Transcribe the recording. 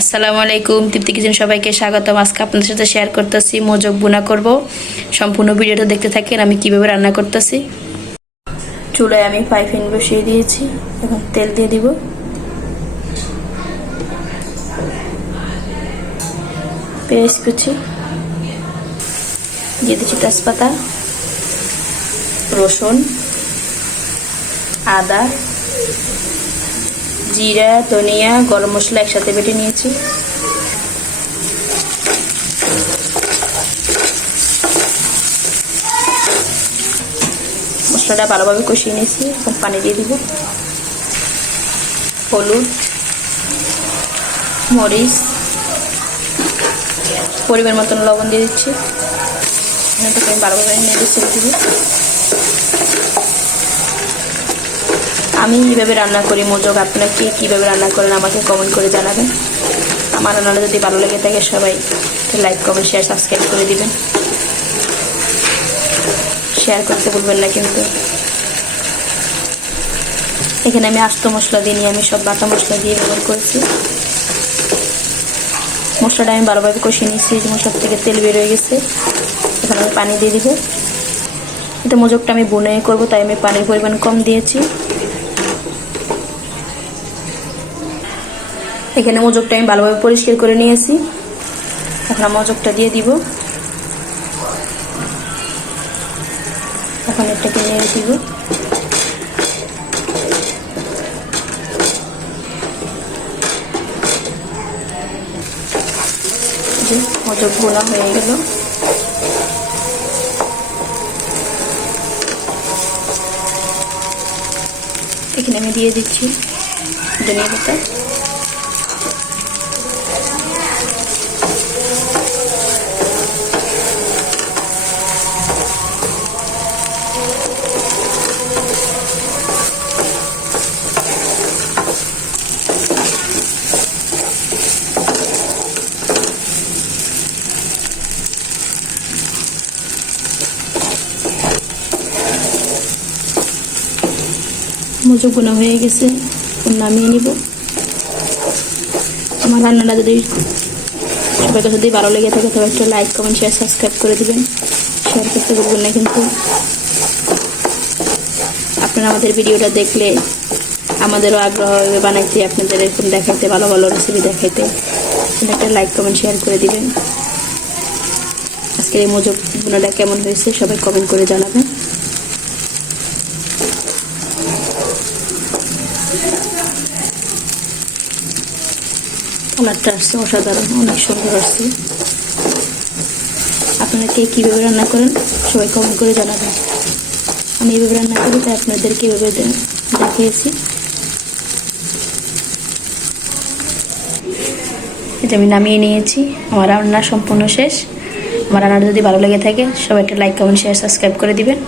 আসসালামু আলাইকুম। তৃপ্তি কিচেন সবাইকে স্বাগতম। আজকে আপনাদের সাথে শেয়ার করতেছি মোজক বুনা করব। সম্পূর্ণ ভিডিওটা দেখতে থাকেন আমি কিভাবে রান্না করতেছি। চুলায় আমি ফ্রাই প্যান বসিয়ে দিয়েছি, এখন তেল দিয়ে দিব। পেঁয়াজ কুচি দিয়ে দিচ্ছি, তেজপাতা, রসুন, আদা, জিরা, ধনিয়া, গরম মশলা একসাথে বেটে নিয়েছি। মশলাটা ভালোভাবে কষিয়ে নিয়েছি, এখন পানি দিয়ে দিব। হলুদ, মরিচ, পরিমাণ মতন লবণ দিয়ে দিচ্ছি। আমি ভালোভাবে নেড়ে ছেড়ে দিব। আমি এইভাবে রান্না করি মোজক, আপনারা কে কীভাবে রান্না করেন আমাকে কমেন্ট করে জানাবেন। আমার রান্নাটা যদি ভালো লেগে থাকে সবাই লাইক, কমেন্ট, শেয়ার, সাবস্ক্রাইব করে দিবেন। শেয়ার করতে ভুলবেন না কিন্তু। এখানে আমি আস্ত মশলা দিইনি, আমি সব বাটা মশলা দিয়ে ব্যবহার করেছি। মশলাটা আমি ভালোভাবে কষিয়ে নিয়েছি, মশলা থেকে তেল বের হয়ে গেছে। এখন আমি পানি দিয়ে দিব। এটা মোজকটা আমি বুনে করবো, তাই আমি পানির পরিমাণ কম দিয়েছি। এখানে মোজকটা আমি ভালোভাবে পরিষ্কার করে নিয়েছি। এখন মোজকটা দিয়ে দিব। এখন এটাকে নিয়ে দিব। মোজক বোনা হয়ে গেল। এখানে আমি দিয়ে দিচ্ছি ধনিয়া পাতা। মোজক বোনা হয়ে গেছে, নামিয়ে নিব। আমার রান্নাটা যদি সবাইকে যদি ভালো লেগে থাকে তবে একটা লাইক, কমেন্ট, শেয়ার, সাবস্ক্রাইব করে দিবেন। শেয়ার করতে ভুলবেন না কিন্তু। আপনারা আমাদের ভিডিওটা দেখলে আমাদেরও আগ্রহ হবে বানাইতে, আপনাদের এরকম দেখাইতে, ভালো ভালো রেসিপি দেখাইতে। একটা লাইক, কমেন্ট, শেয়ার করে দিবেন। আজকের এই মোজক বোনাটা কেমন হয়েছে সবাই কমেন্ট করে জানাবেন। কালারটা আসছে অসাধারণ, অনেক সুন্দর আসছে। আপনারা কে কীভাবে রান্না করেন সবাই কমেন্ট করে জানাবেন। আমি এইভাবে রান্না করি, তাই আপনাদের কীভাবে দেখিয়েছি। এটা আমি নামিয়ে নিয়েছি। আমার রান্না সম্পূর্ণ শেষ। আমার রান্নাটা যদি ভালো লেগে থাকে সবাই একটা লাইক, কমেন্ট, শেয়ার, সাবস্ক্রাইব করে দিবেন।